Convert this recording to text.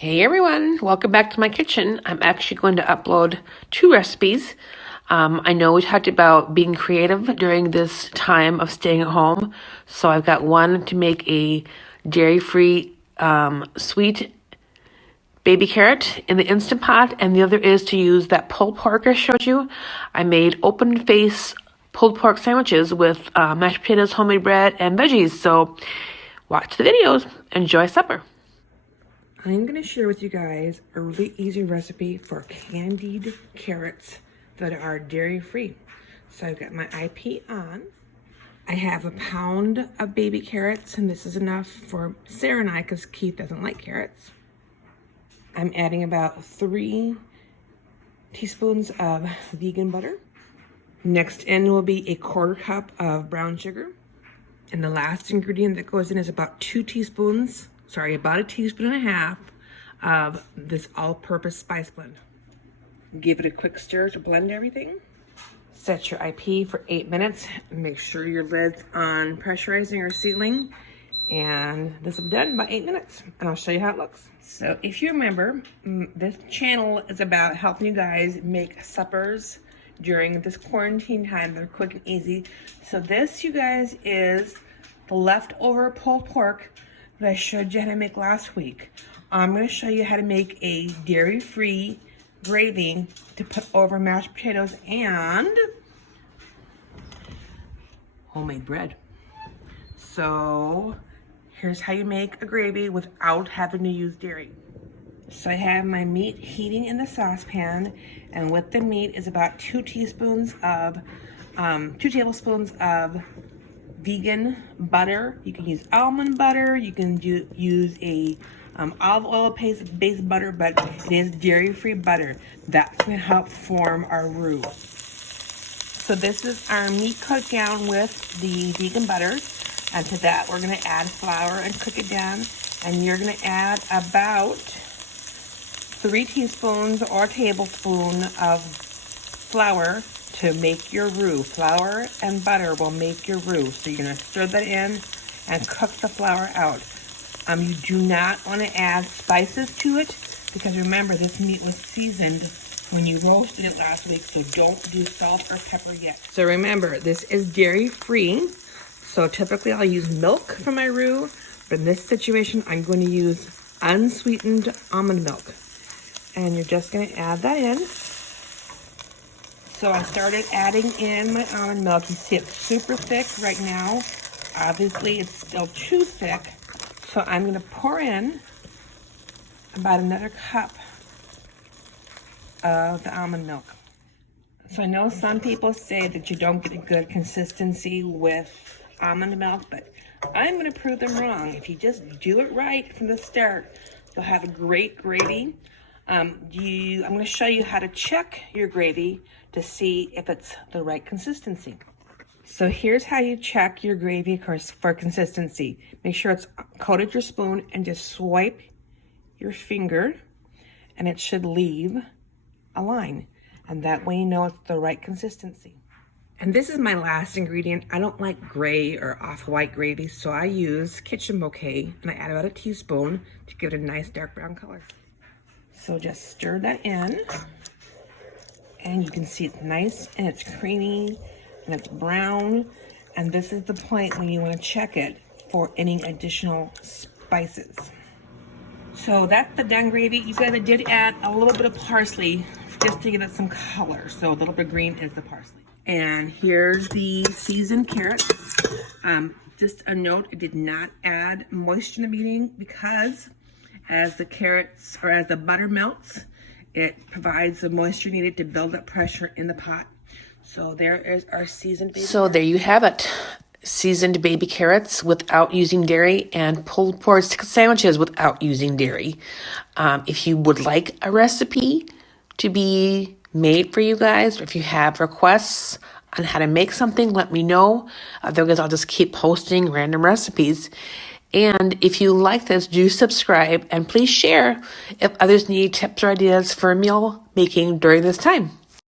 Hey everyone, welcome back to my kitchen. I'm actually going to upload 2 recipes. I know we talked about being creative during this time of staying at home. So I've got one to make a dairy-free sweet baby carrot in the Instant Pot, and the other is to use that pulled pork I showed you. I made open face pulled pork sandwiches with mashed potatoes, homemade bread, and veggies. So watch the videos. Enjoy supper. I'm going to share with you guys a really easy recipe for candied carrots that are dairy-free. So I've got my IP on. I have a pound of baby carrots, and this is enough for Sarah and I because Keith doesn't like carrots. I'm adding about 3 teaspoons of vegan butter. Next in will be a 1/4 cup of brown sugar. And the last ingredient that goes in is about about a teaspoon and a half of this all-purpose spice blend. Give it a quick stir to blend everything. Set your IP for 8 minutes. Make sure your lid's on pressurizing or sealing. And this will be done in about 8 minutes. And I'll show you how it looks. So if you remember, this channel is about helping you guys make suppers during this quarantine time. They're quick and easy. So this, you guys, is the leftover pulled pork that I showed you how to make last week. I'm going to show you how to make a dairy-free gravy to put over mashed potatoes and homemade bread. So here's how you make a gravy without having to use dairy. So I have my meat heating in the saucepan, and with the meat is about 2 tablespoons of vegan butter. You can use almond butter, you can use a olive oil based butter, but it is dairy-free butter. That's going to help form our roux. So this is our meat cooked down with the vegan butter, and to that we're going to add flour and cook it down, and you're going to add about 3 teaspoons or a tablespoon of flour to make your roux. Flour and butter will make your roux. So you're going to stir that in and cook the flour out. You do not want to add spices to it because remember, this meat was seasoned when you roasted it last week, so don't do salt or pepper yet. So remember, this is dairy-free, so typically I'll use milk for my roux, but in this situation, I'm going to use unsweetened almond milk. And you're just going to add that in. So I started adding in my almond milk. You see it's super thick right now. Obviously, it's still too thick. So I'm going to pour in about another cup of the almond milk. So I know some people say that you don't get a good consistency with almond milk, but I'm going to prove them wrong. If you just do it right from the start, you'll have a great gravy. I'm going to show you how to check your gravy to see if it's the right consistency. So here's how you check your gravy for consistency. Make sure it's coated your spoon and just swipe your finger and it should leave a line. And that way you know it's the right consistency. And this is my last ingredient. I don't like gray or off-white gravy, so I use kitchen bouquet and I add about a teaspoon to give it a nice dark brown color. So just stir that in, and you can see it's nice and it's creamy and it's brown. And this is the point when you want to check it for any additional spices. So that's the done gravy. You guys, I did add a little bit of parsley just to give it some color. So a little bit of green is the parsley. And here's the seasoned carrots. Just a note, I did not add moisture in the beginning because as the carrots or as the butter melts, it provides the moisture needed to build up pressure in the pot. So there is our seasoned baby carrots. There you have it. Seasoned baby carrots without using dairy and pulled pork sandwiches without using dairy. If you would like a recipe to be made for you guys, or if you have requests on how to make something, let me know. Otherwise, I'll just keep posting random recipes. And if you like this, do subscribe and please share if others need tips or ideas for meal making during this time.